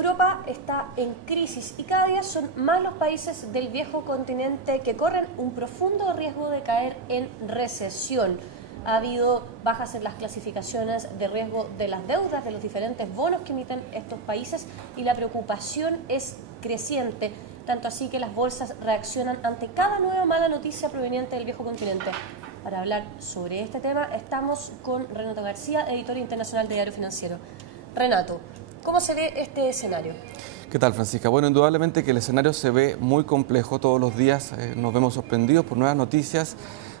Europa está en crisis y cada día son más los países del viejo continente que corren un profundo riesgo de caer en recesión. Ha habido bajas en las clasificaciones de riesgo de las deudas de los diferentes bonos que emiten estos países y la preocupación es creciente, tanto así que las bolsas reaccionan ante cada nueva mala noticia proveniente del viejo continente. Para hablar sobre este tema estamos con Renato García, editor internacional de Diario Financiero. Renato, ¿cómo se ve este escenario? ¿Qué tal, Francisca? Bueno, indudablemente que el escenario se ve muy complejo. Todos los días nos vemos sorprendidos por nuevas noticias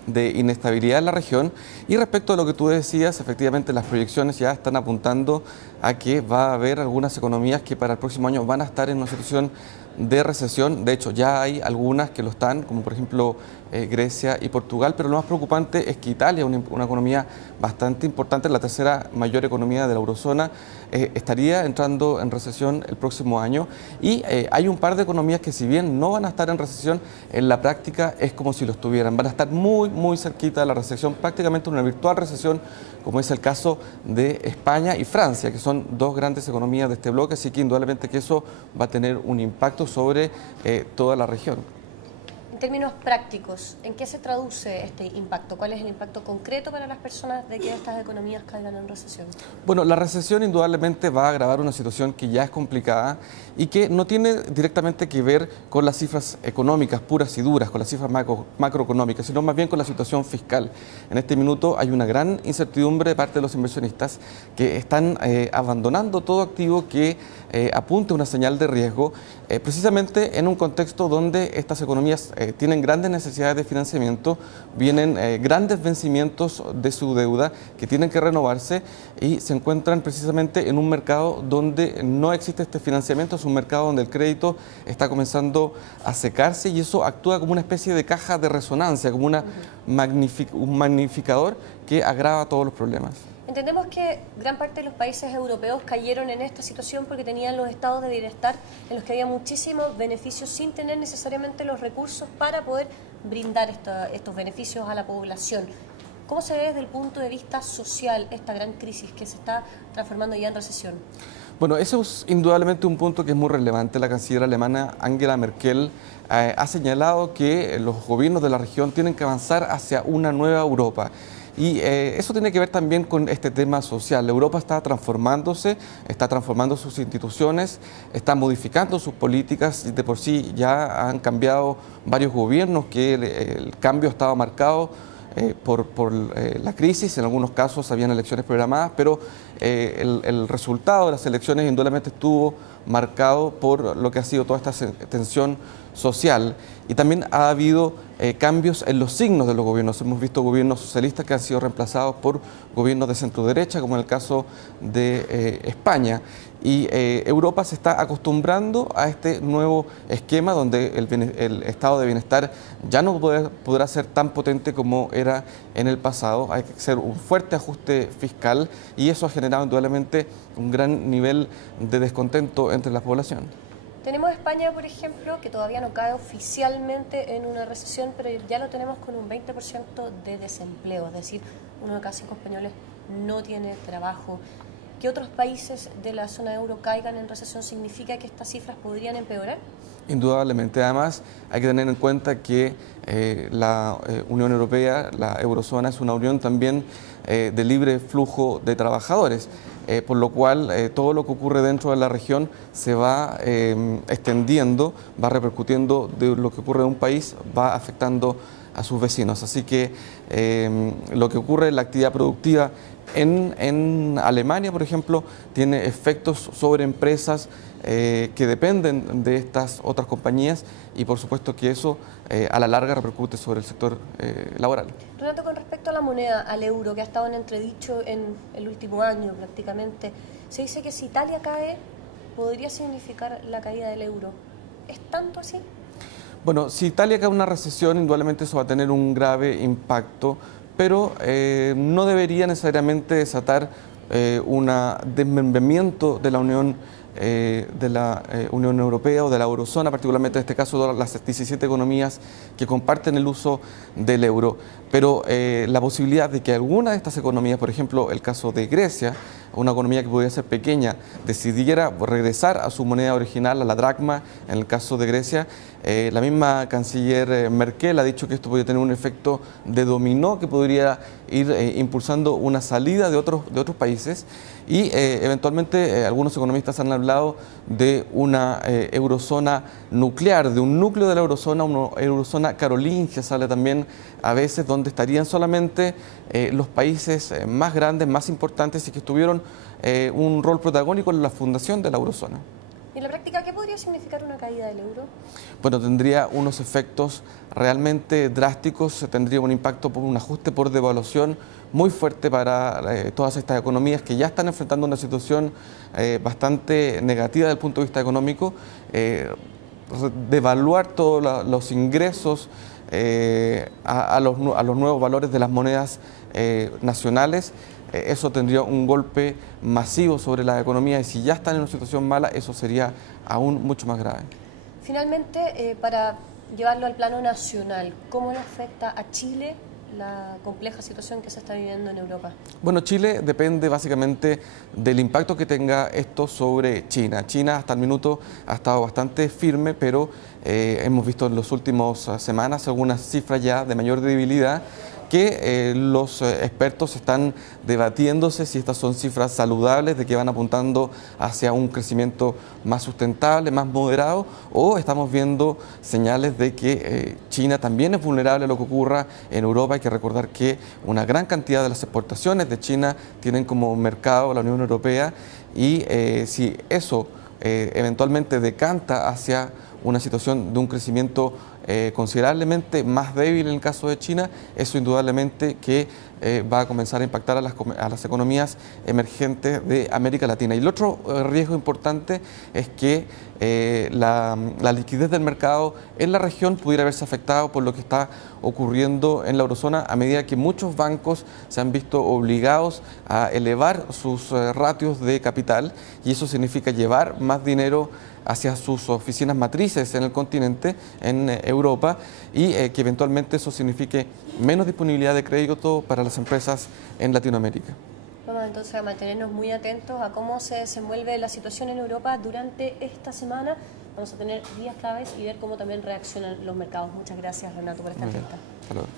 de inestabilidad en la región. Y respecto a lo que tú decías, efectivamente las proyecciones ya están apuntando a que va a haber algunas economías que para el próximo año van a estar en una situación de recesión. De hecho, ya hay algunas que lo están, como por ejemplo Grecia y Portugal, pero lo más preocupante es que Italia, una economía bastante importante, la tercera mayor economía de la eurozona, estaría entrando en recesión el próximo año. Y hay un par de economías que, si bien no van a estar en recesión, en la práctica es como si lo estuvieran. Van a estar muy cerquita de la recesión, prácticamente una virtual recesión, como es el caso de España y Francia, que son dos grandes economías de este bloque, así que indudablemente que eso va a tener un impacto sobre toda la región. En términos prácticos, ¿en qué se traduce este impacto? ¿Cuál es el impacto concreto para las personas de que estas economías caigan en recesión? Bueno, la recesión indudablemente va a agravar una situación que ya es complicada y que no tiene directamente que ver con las cifras económicas puras y duras, con las cifras macroeconómicas, sino más bien con la situación fiscal. En este minuto hay una gran incertidumbre de parte de los inversionistas que están abandonando todo activo que apunte una señal de riesgo, precisamente en un contexto donde estas economías tienen grandes necesidades de financiamiento, vienen grandes vencimientos de su deuda que tienen que renovarse y se encuentran precisamente en un mercado donde no existe este financiamiento, es un mercado donde el crédito está comenzando a secarse y eso actúa como una especie de caja de resonancia, como un magnificador que agrava todos los problemas. Entendemos que gran parte de los países europeos cayeron en esta situación porque tenían los estados de bienestar en los que había muchísimos beneficios sin tener necesariamente los recursos para poder brindar estos beneficios a la población. ¿Cómo se ve desde el punto de vista social esta gran crisis que se está transformando ya en recesión? Bueno, eso es indudablemente un punto que es muy relevante. La canciller alemana Angela Merkel ha señalado que los gobiernos de la región tienen que avanzar hacia una nueva Europa. Y eso tiene que ver también con este tema social. Europa está transformándose, está transformando sus instituciones, está modificando sus políticas y de por sí ya han cambiado varios gobiernos que el cambio estaba marcado por la crisis. En algunos casos habían elecciones programadas, pero el resultado de las elecciones indudablemente estuvo marcado por lo que ha sido toda esta tensión social y también ha habido cambios en los signos de los gobiernos. Hemos visto gobiernos socialistas que han sido reemplazados por gobiernos de centro derecha, como en el caso de España. Y Europa se está acostumbrando a este nuevo esquema donde el estado de bienestar ya no podrá ser tan potente como era en el pasado. Hay que hacer un fuerte ajuste fiscal y eso ha generado indudablemente un gran nivel de descontento entre la población. Tenemos España, por ejemplo, que todavía no cae oficialmente en una recesión, pero ya lo tenemos con un 20% de desempleo, es decir, 1 de cada 5 españoles no tiene trabajo. Que otros países de la zona euro caigan en recesión significa que estas cifras podrían empeorar. Indudablemente. Además, hay que tener en cuenta que la Unión Europea, la eurozona, es una unión también de libre flujo de trabajadores, por lo cual todo lo que ocurre dentro de la región se va extendiendo, va repercutiendo de lo que ocurre en un país, va afectando a sus vecinos. Así que lo que ocurre en la actividad productiva en Alemania, por ejemplo, tiene efectos sobre empresas que dependen de estas otras compañías y por supuesto que eso a la larga repercute sobre el sector laboral. Renato, con respecto a la moneda, al euro, que ha estado en entredicho en el último año prácticamente, se dice que si Italia cae podría significar la caída del euro. ¿Es tanto así? Bueno, si Italia cae en una recesión, indudablemente eso va a tener un grave impacto, pero no debería necesariamente desatar un desmembramiento de la Unión Europea o de la eurozona, particularmente en este caso las 17 economías que comparten el uso del euro. Pero la posibilidad de que alguna de estas economías, por ejemplo el caso de Grecia, una economía que podría ser pequeña, decidiera regresar a su moneda original, a la dracma, en el caso de Grecia, la misma canciller Merkel ha dicho que esto podría tener un efecto de dominó que podría ir impulsando una salida de otros países y eventualmente algunos economistas han hablado de una eurozona nuclear, de un núcleo de la eurozona, una eurozona carolingia, sale también a veces, donde estarían solamente los países más grandes, más importantes y que tuvieron un rol protagónico en la fundación de la eurozona. En la práctica, ¿qué podría significar una caída del euro? Bueno, tendría unos efectos realmente drásticos, tendría un impacto por un ajuste por devaluación muy fuerte para todas estas economías que ya están enfrentando una situación bastante negativa desde el punto de vista económico, devaluar todos los ingresos a los nuevos valores de las monedas nacionales. Eso tendría un golpe masivo sobre la economía y si ya están en una situación mala, eso sería aún mucho más grave. Finalmente, para llevarlo al plano nacional, ¿cómo le afecta a Chile la compleja situación que se está viviendo en Europa? Bueno, Chile depende básicamente del impacto que tenga esto sobre China. China hasta el minuto ha estado bastante firme, pero hemos visto en las últimas semanas algunas cifras ya de mayor debilidad que los expertos están debatiéndose si estas son cifras saludables, de que van apuntando hacia un crecimiento más sustentable, más moderado, o estamos viendo señales de que China también es vulnerable a lo que ocurra en Europa. Hay que recordar que una gran cantidad de las exportaciones de China tienen como mercado la Unión Europea y si eso eventualmente decanta hacia una situación de un crecimiento considerablemente más débil en el caso de China, eso indudablemente que va a comenzar a impactar a las economías emergentes de América Latina. Y el otro riesgo importante es que la liquidez del mercado en la región pudiera verse afectado por lo que está ocurriendo en la eurozona a medida que muchos bancos se han visto obligados a elevar sus ratios de capital y eso significa llevar más dinero hacia sus oficinas matrices en el continente, en Europa, y que eventualmente eso signifique menos disponibilidad de crédito para las empresas en Latinoamérica. Vamos entonces a mantenernos muy atentos a cómo se desenvuelve la situación en Europa durante esta semana. Vamos a tener días claves y ver cómo también reaccionan los mercados. Muchas gracias, Renato, por esta entrevista. Hasta luego.